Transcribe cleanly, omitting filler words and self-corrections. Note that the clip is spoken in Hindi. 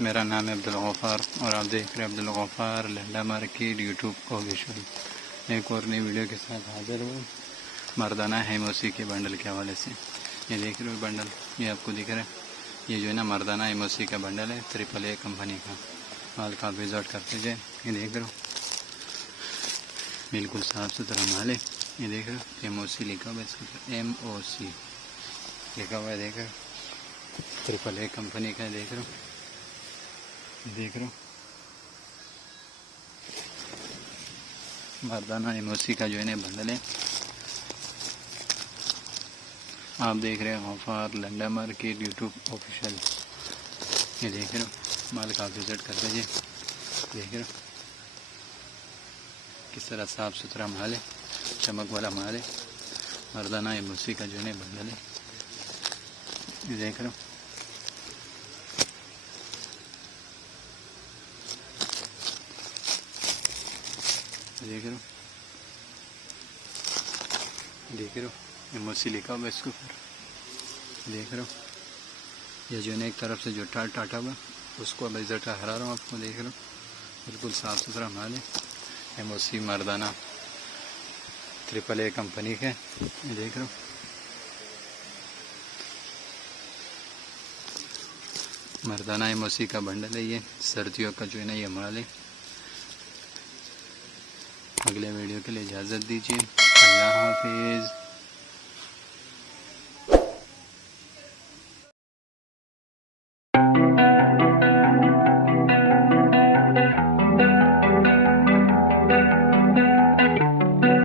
मेरा नाम है अब्दुल गफ़ार और आप देख रहे हैं Abdul Ghaffar Landa market YouTube official. एक और नई वीडियो के साथ हाजिर हूँ मर्दाना एमओसी के बंडल के हवाले से। ये देख रहे हो बंडल, ये आपको दिख रहा है, ये जो है ना मर्दाना एमओसी का बंडल है, AAA कंपनी का माल का विजिट करते जाए। ये देख रहे हो बिल्कुल साफ़ सुथरा माल है। ये देख रहे हो एमओसी लिखा हुआ है, इसके MOC लिखा हुआ है, देख रहे हो AAA कंपनी का है। देख रहे हो मर्दाना एमओसी का जो है ना बंडल है। आप देख रहे हैं Ghaffar Landa market YouTube official. ये देख रहे हो माल का विजिट कर लीजिए। देख रहे हो किस तरह साफ़ सुथरा माल है, चमक वाला माल है, मर्दाना एमओसी का जो है बंडल है। ये देख रहे हो देख रहे हो एमओसी लिखा हुआ इसके ऊपर। देख रहे हो ये जो है एक तरफ से जो टाटा हुआ उसको अब रिजल्ट हरा रहा हूँ आपको। देख रहे हो बिल्कुल साफ़ सुथरा माल है, एमओसी मर्दाना AAA कंपनी का। ये देख रहे हो मर्दाना एमओसी का बंडल है। ये सर्दियों का जो है ना ये माल है। अगले वीडियो के लिए इजाज़त दीजिए। अल्लाह हाफिज़।